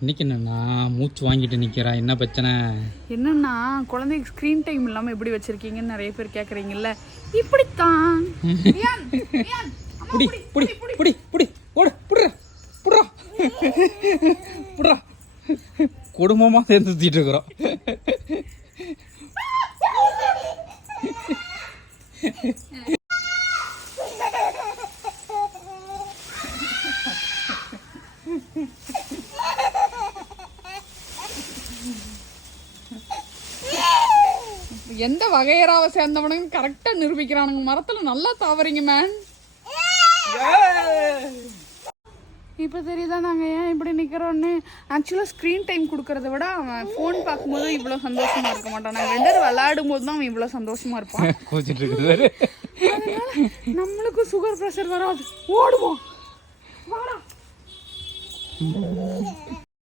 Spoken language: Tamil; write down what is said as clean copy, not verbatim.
இன்னைக்கு என்னன்னா மூச்சு வாங்கிட்டு நிக்கிறா, என்ன பிரச்சனை? என்னன்னா குழந்தைக்கு ஸ்க்ரீன் டைம் இல்லாமல் எப்படி வச்சிருக்கீங்கன்னு நிறைய பேர் கேட்குறீங்கல்ல. இப்படித்தான் புடி புடி புடி புடி ஓடு புடுறா புடுறா புடுறா. குடும்பமாக சேர்ந்து சுற்றிட்டு இருக்கிறோம். எந்த வகையராவை சேர்ந்தவனுங்க கரெக்டா நிரூபிக்கிறானுங்க. மரத்துல நல்லா தாவறீங்க மேன். இப்போ தெரியுதா நாங்கள் ஏன் இப்படி நிற்கிறோன்னு. ஆக்சுவலாக ஸ்க்ரீன் டைம் கொடுக்கறத விட அவன் ஃபோன் பார்க்கும்போது இவ்வளோ சந்தோஷமா இருக்க மாட்டான். நாங்கள் 2 பேரும் விளையாடும் போது தான் அவன் இவ்வளோ சந்தோஷமா இருப்பான். அதனால நம்மளுக்கும் சுகர் ப்ரெஷர் வராது. ஓடுவோம் வாடா.